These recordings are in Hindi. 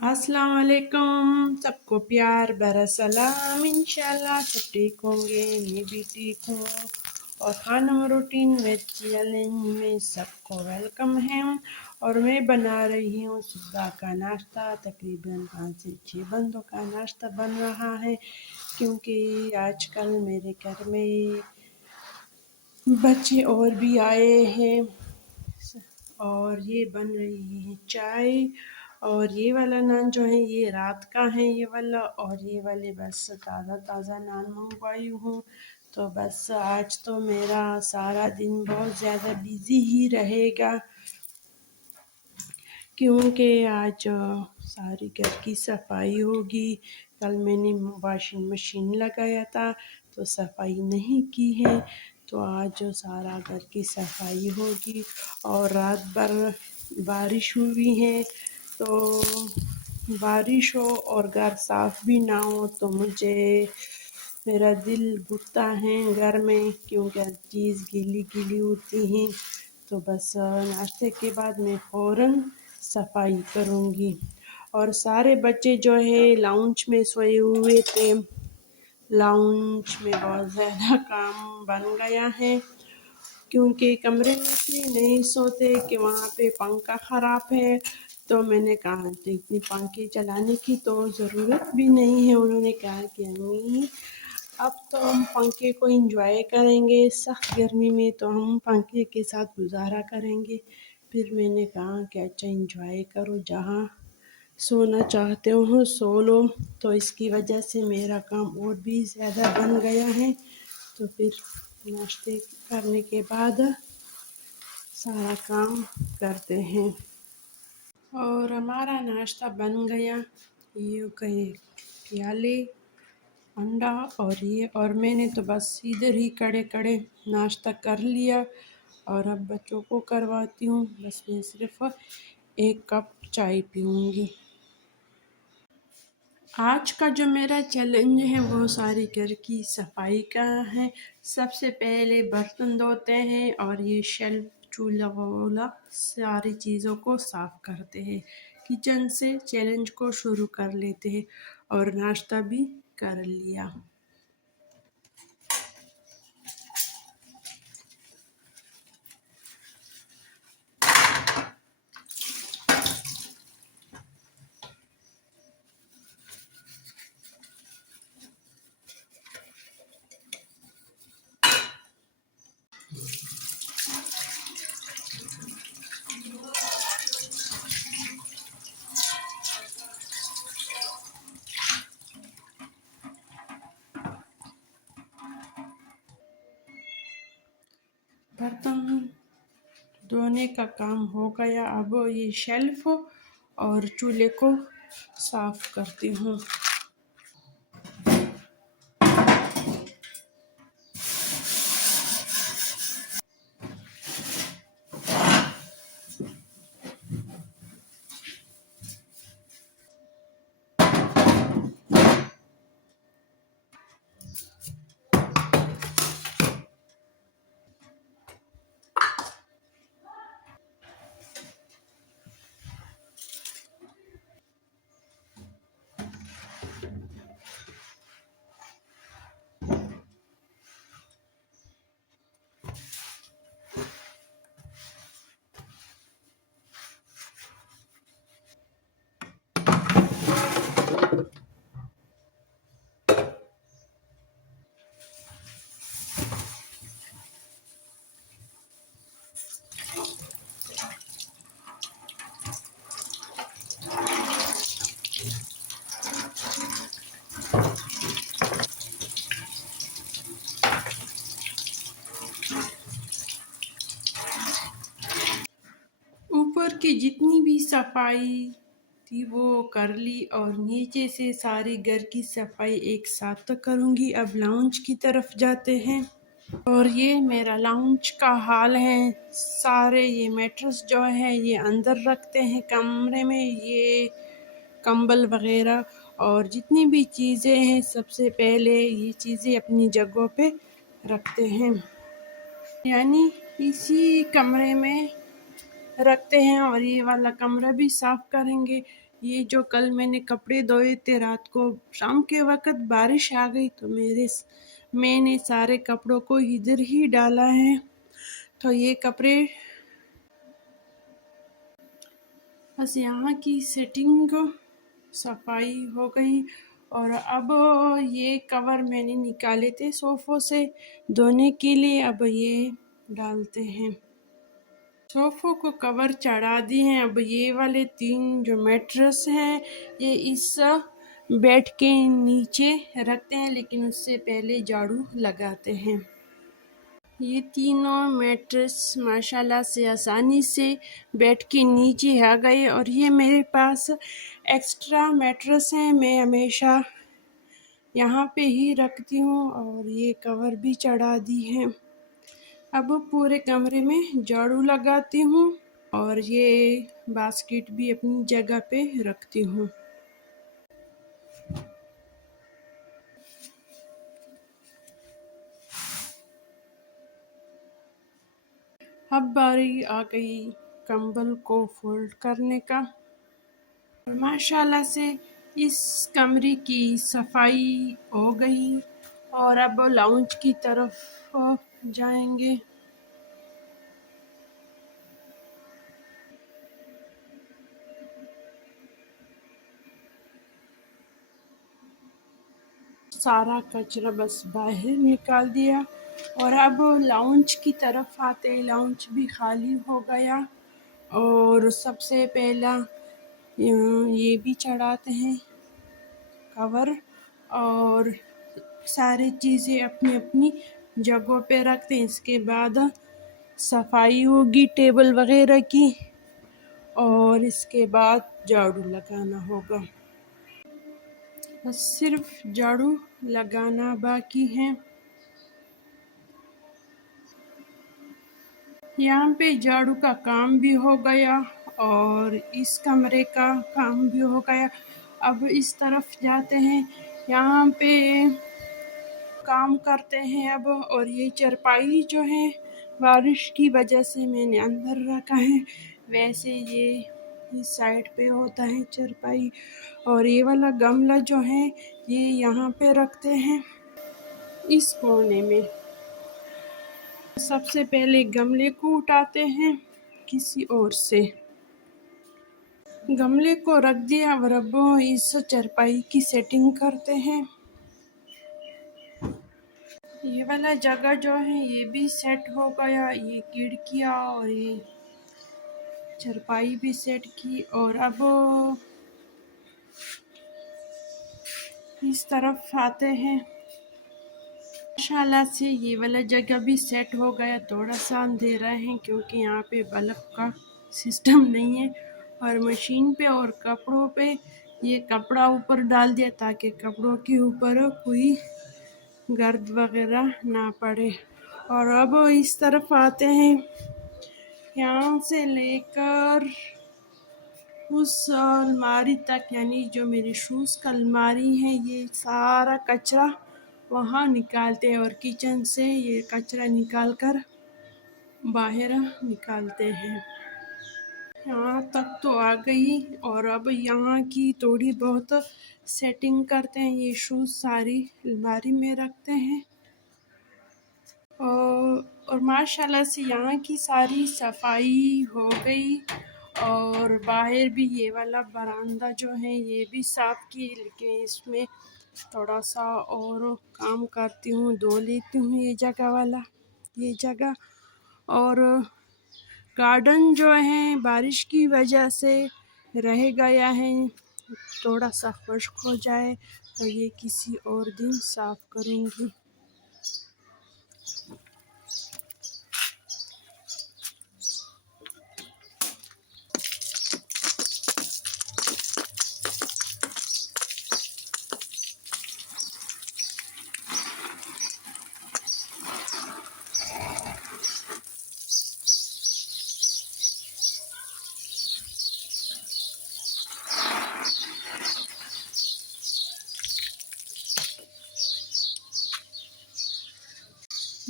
अस्सलाम वालेकुम, सबको प्यार भरा सलाम। इंशाल्लाह सब ठीक होंगे, मैं भी ठीक हूँ। और खाना रूटीन में चैलेंज में सबको वेलकम है। और मैं बना रही हूँ सुबह का नाश्ता। तकरीबन 5 से 6 बंदों का नाश्ता बन रहा है, क्योंकि आजकल मेरे घर में बच्चे और भी आए हैं। और ये बन रही है चाय। और ये वाला नान जो है ये रात का है, ये वाला। और ये वाले बस ताज़ा ताज़ा नान मंगवाई हूँ। तो बस आज तो मेरा सारा दिन बहुत ज़्यादा बिजी ही रहेगा, क्योंकि आज सारी घर की सफाई होगी। कल मैंने वॉशिंग मशीन लगाया था तो सफाई नहीं की है, तो आज सारा घर की सफाई होगी। और रात भर बारिश हुई है, तो बारिश हो और घर साफ भी ना हो तो मुझे मेरा दिल घुटता है घर में, क्योंकि हर चीज़ गीली गीली होती है। तो बस नाश्ते के बाद मैं फ़ौरन सफाई करूँगी। और सारे बच्चे जो है लाउंज में सोए हुए थे। लाउंज में बहुत ज़्यादा काम बन गया है, क्योंकि कमरे में इसलिए नहीं सोते कि वहाँ पे पंखा ख़राब है। तो मैंने कहा तो इतनी पंखे चलाने की तो ज़रूरत भी नहीं है। उन्होंने कहा कि अम्मी अब तो हम पंखे को एंजॉय करेंगे, सख्त गर्मी में तो हम पंखे के साथ गुजारा करेंगे। फिर मैंने कहा कि अच्छा एंजॉय करो, जहाँ सोना चाहते हो सो लो। तो इसकी वजह से मेरा काम और भी ज़्यादा बन गया है। तो फिर नाश्ते करने के बाद सारा काम करते हैं। और हमारा नाश्ता बन गया। ये कहे प्याले अंडा और ये, और मैंने तो बस इधर ही कड़े कड़े नाश्ता कर लिया। और अब बच्चों को करवाती हूँ। बस मैं सिर्फ 1 कप चाय पीऊँगी। आज का जो मेरा चैलेंज है वो सारी घर की सफाई का है। सबसे पहले बर्तन धोते हैं और ये शेल्फ चूल्हा वूल्हा सारी चीज़ों को साफ करते हैं। किचन से चैलेंज को शुरू कर लेते हैं। और नाश्ता भी कर लिया। बर्तन धोने का काम हो गया। अब ये शेल्फ और चूल्हे को साफ करती हूँ। ऊपर की जितनी भी सफाई थी वो कर ली, और नीचे से सारी घर की सफाई एक साथ तो करूँगी। अब लाउंज की तरफ जाते हैं। और ये मेरा लाउंज का हाल है। सारे ये मैट्रेस जो है ये अंदर रखते हैं कमरे में, ये कंबल वगैरह और जितनी भी चीज़ें हैं सबसे पहले ये चीज़ें अपनी जगहों पे रखते हैं, यानी इसी कमरे में रखते हैं। और ये वाला कमरा भी साफ करेंगे, ये जो कल मैंने कपड़े धोए थे रात को, शाम के वक़्त बारिश आ गई तो मैंने सारे कपड़ों को इधर ही डाला है। तो ये कपड़े बस यहाँ की सेटिंग सफाई हो गई। और अब ये कवर मैंने निकाले थे सोफ़ों से धोने के लिए, अब ये डालते हैं। सोफ़ों को कवर चढ़ा दिए हैं। अब ये वाले 3 जो मैट्रेस हैं ये इस बेड के नीचे रखते हैं, लेकिन उससे पहले झाड़ू लगाते हैं। ये तीनों मैट्रेस माशाल्लाह से आसानी से बेड के नीचे आ गए। और ये मेरे पास एक्स्ट्रा मैट्रेस हैं, मैं हमेशा यहाँ पे ही रखती हूँ। और ये कवर भी चढ़ा दी है। अब पूरे कमरे में झाड़ू लगाती हूँ और ये बास्केट भी अपनी जगह पे रखती हूँ। अब बारी आ गई कंबल को फोल्ड करने का। माशाल्लाह से इस कमरे की सफाई हो गई। और अब लाउंज की तरफ जाएंगे। सारा कचरा बस बाहर निकाल दिया। और अब लाउंज की तरफ आते, लाउंज भी खाली हो गया। और सबसे पहला ये भी चढ़ाते हैं कवर। और सारी चीज़ें अपनी अपनी जगहों पे रखते हैं। इसके बाद सफाई होगी टेबल वगैरह की। और इसके बाद झाड़ू लगाना होगा। बस सिर्फ झाड़ू लगाना बाकी है। यहाँ पे झाड़ू का काम भी हो गया और इस कमरे का काम भी हो गया। अब इस तरफ जाते हैं, यहाँ पे काम करते हैं अब। और ये चारपाई जो है बारिश की वजह से मैंने अंदर रखा है, वैसे ये इस साइड पे होता है चारपाई। और ये वाला गमला जो है ये यहाँ पे रखते हैं इस कोने में। सबसे पहले गमले को उठाते हैं किसी और से। गमले को रख दिया और अब इस चारपाई की सेटिंग करते हैं। ये वाला जगह जो है ये भी सेट हो गया। ये खिड़कियाँ और ये चारपाई भी सेट की। और अब इस तरफ आते हैं। माशाल्लाह से ये वाला जगह भी सेट हो गया। थोड़ा सा अंधेरा है क्योंकि यहाँ पे बल्ब का सिस्टम नहीं है। और मशीन पे और कपड़ों पे ये कपड़ा ऊपर डाल दिया ताकि कपड़ों के ऊपर कोई गर्द वगैरह ना पड़े। और अब इस तरफ आते हैं, यहाँ से लेकर उस अलमारी तक, यानी जो मेरी शूज़ का अलमारी है, ये सारा कचरा वहाँ निकालते हैं। और किचन से ये कचरा निकाल कर बाहर निकालते हैं। यहाँ तक तो आ गई। और अब यहाँ की थोड़ी बहुत सेटिंग करते हैं। ये शूज़ सारी अलमारी में रखते हैं। और माशाल्लाह से यहाँ की सारी सफाई हो गई। और बाहर भी ये वाला बरामदा जो है ये भी साफ़ की, लेकिन इसमें थोड़ा सा और काम करती हूँ, धो लेती हूँ ये जगह वाला, ये जगह। और गार्डन जो है बारिश की वजह से रह गया है, थोड़ा सा खुश्क हो जाए तो ये किसी और दिन साफ़ करूँगी।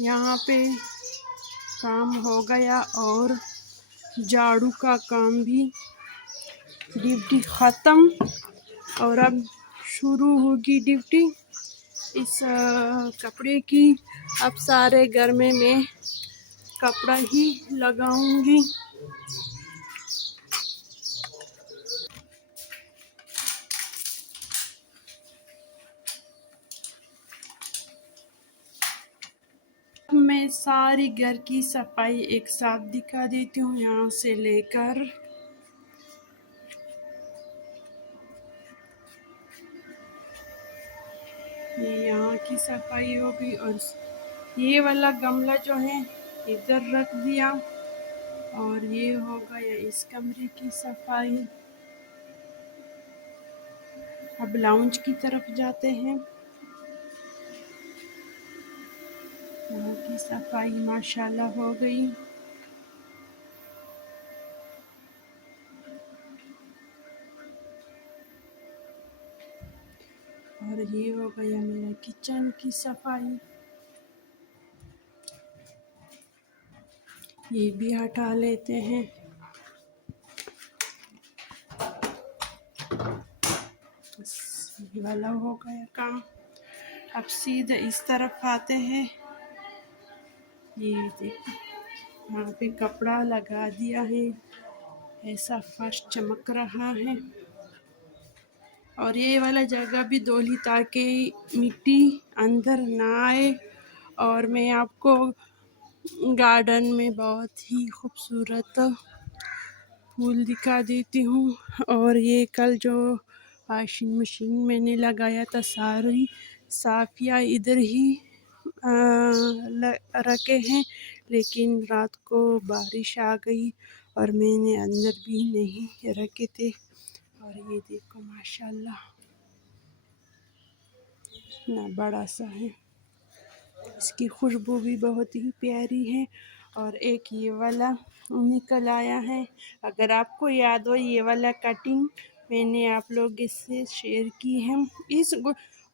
यहाँ पे काम हो गया और झाड़ू का काम भी ड्यूटी ख़त्म और अब शुरू होगी ड्यूटी इस कपड़े की। अब सारे घर में मैं कपड़ा ही लगाऊंगी। मैं सारी घर की सफाई एक साथ दिखा देती हूँ, यहाँ से लेकर ये यहाँ की सफाई हो गई और ये वाला गमला जो है इधर रख दिया और ये हो गया इस कमरे की सफाई। अब लाउंज की तरफ जाते हैं। यहाँ की सफाई माशाल्लाह हो गई। और ये हो गया मेरा किचन की सफाई। ये भी हटा लेते हैं। ये वाला हो गया काम। अब सीधे इस तरफ आते हैं। ये देखो यहाँ पे कपड़ा लगा दिया है, ऐसा फर्श चमक रहा है। और ये वाला जगह भी धो ली ताकि मिट्टी अंदर ना आए। और मैं आपको गार्डन में बहुत ही खूबसूरत फूल दिखा देती हूँ। और ये कल जो वॉशिंग मशीन मैंने लगाया था सारी साफिया इधर ही रखे हैं, लेकिन रात को बारिश आ गई और मैंने अंदर भी नहीं रखे थे। और ये देखो माशाल्लाह इतना बड़ा सा है, इसकी खुशबू भी बहुत ही प्यारी है। और एक ये वाला निकल आया है। अगर आपको याद हो ये वाला कटिंग मैंने आप लोग इससे शेयर की है। इस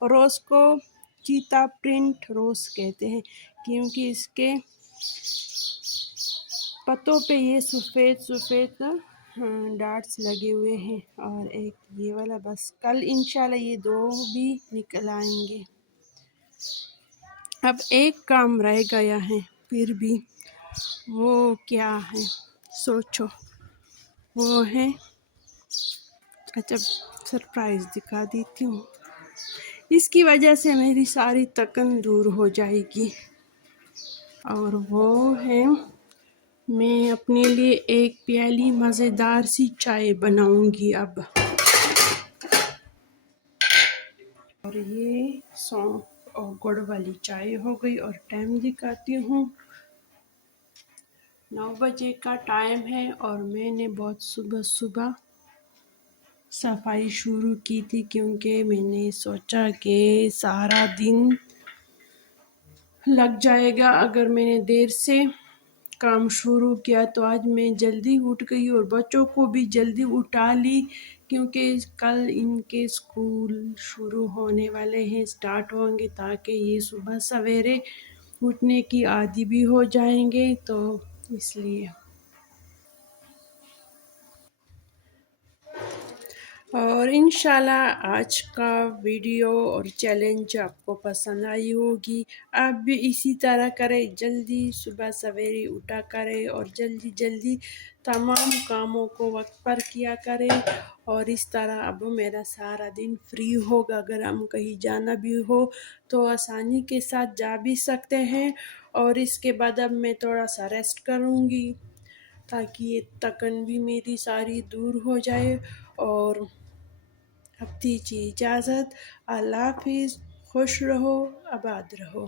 रोज़ को चीता प्रिंट रोज़ कहते हैं क्योंकि इसके पत्तों पे ये सफ़ेद सफ़ेद डॉट्स लगे हुए हैं। और एक ये वाला बस कल इंशाल्लाह ये दो भी निकल आएंगे। अब एक काम रह गया है, फिर भी वो क्या है सोचो। वो है, अच्छा सरप्राइज़ दिखा देती हूँ। इसकी वजह से मेरी सारी थकन दूर हो जाएगी। और वो है मैं अपने लिए एक प्याली मज़ेदार सी चाय बनाऊंगी अब। और ये सौंफ और गुड़ वाली चाय हो गई। और टाइम दिखाती हूँ, 9 बजे का टाइम है और मैंने बहुत सुबह सुबह सफाई शुरू की थी क्योंकि मैंने सोचा कि सारा दिन लग जाएगा अगर मैंने देर से काम शुरू किया। तो आज मैं जल्दी उठ गई और बच्चों को भी जल्दी उठा ली क्योंकि कल इनके स्कूल शुरू होने वाले हैं, स्टार्ट होंगे, ताकि ये सुबह सवेरे उठने की आदी भी हो जाएंगे, तो इसलिए। और इंशाल्लाह आज का वीडियो और चैलेंज आपको पसंद आई होगी। आप भी इसी तरह करें, जल्दी सुबह सवेरे उठा करें और जल्दी जल्दी तमाम कामों को वक्त पर किया करें। और इस तरह अब मेरा सारा दिन फ्री होगा। अगर हम कहीं जाना भी हो तो आसानी के साथ जा भी सकते हैं। और इसके बाद अब मैं थोड़ा सा रेस्ट करूँगी ताकि ये थकन भी मेरी सारी दूर हो जाए। और अब दीजिए इजाज़त। अल्लाह हाफिज़। खुश रहो, आबाद रहो।